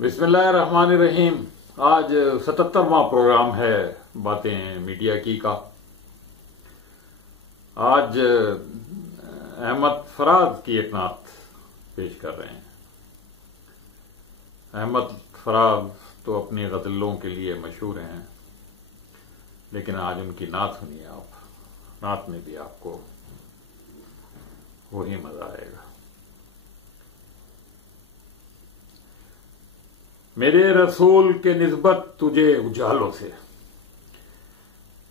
بسم اللہ الرحمن الرحیم۔ آج 77واں پروگرام ہے باتیں میڈیا کی کا۔ آج احمد فراز کی ایک نعت پیش کر رہے ہیں۔ احمد فراز تو اپنی غزلوں کے لیے مشہور ہیں، لیکن آج ان کی نعت سنیے آپ، نعت میں بھی آپ کو وہی مزہ آئے گا۔ میرے رسول کے نسبت تجھے اجالوں سے،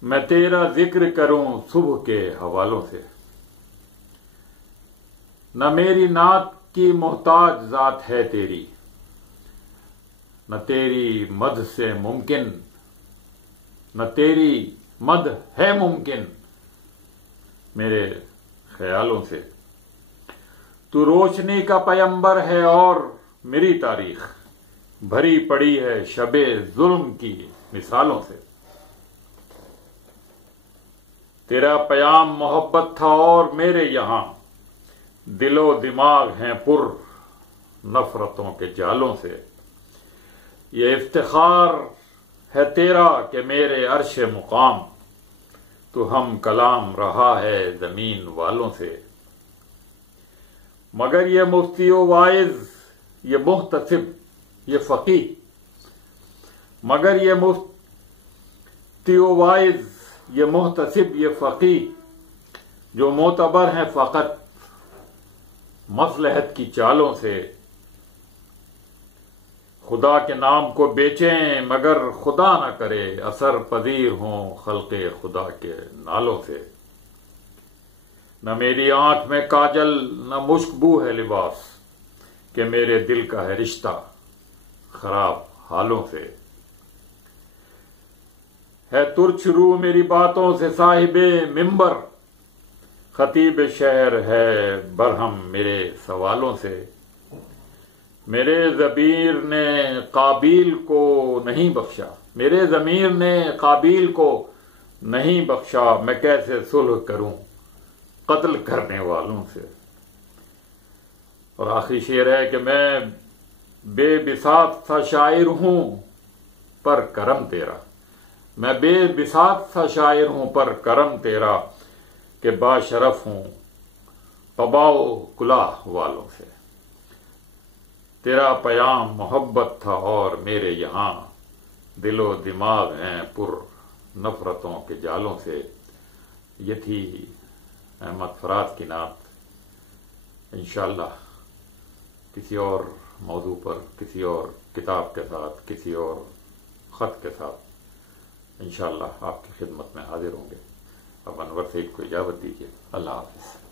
میں تیرا ذکر کروں صبح کے حوالوں سے۔ نہ میری نعت کی محتاج ذات ہے تیری، نہ تیری مدح سے ممکن، نہ تیری مدح ہے ممکن میرے خیالوں سے۔ تو روشنی کا پیمبر ہے اور میری تاریخ بھری پڑی ہے شب ظلم کی مثالوں سے۔ تیرا پیام محبت تھا اور میرے یہاں دل و دماغ ہیں پر نفرتوں کے جالوں سے۔ یہ افتخار ہے تیرا کہ میرے عرش مقام تو ہم کلام رہا ہے زمین والوں سے۔ مگر یہ مفتی و واعظ، یہ محتسب، یہ فقیہ، مگر یہ مفتی و واعظ، یہ محتسب، یہ فقیہ جو معتبر ہیں فقط مصلحت کی چالوں سے۔ خدا کے نام کو بیچیں مگر خدا نہ کرے، اثر پذیر ہوں خلق خدا کے نالوں سے۔ نہ میری آنکھ میں کاجل، نہ مشک بو ہے لباس، کہ میرے دل کا ہے رشتہ خراب حالوں سے۔ ہے ترچھ رو میری باتوں سے صاحب منبر، خطیب شہر ہے برہم میرے سوالوں سے۔ میرے ضمیر نے قابیل کو نہیں بخشا، میرے ضمیر نے قابیل کو نہیں بخشا، میں کیسے صلح کروں قتل کرنے والوں سے۔ اور آخری شعر ہے کہ میں بے بساط سا شاعر ہوں پر کرم تیرا، میں بے بساط سا شاعر ہوں پر کرم تیرا، کہ باشرف ہوں قبا و کلاه والوں سے۔ تیرا پیام محبت تھا اور میرے یہاں دل و دماغ ہیں پر نفرتوں کے جالوں سے۔ یہ تھی احمد فراز کی نعت۔ انشاءاللہ کسی اور موضوع پر، کسی اور کتاب کے ساتھ، کسی اور خط کے ساتھ انشاءاللہ آپ کی خدمت میں حاضر ہوں گے۔ اب انور سعید کو اجازت دیجیے۔ اللہ حافظ۔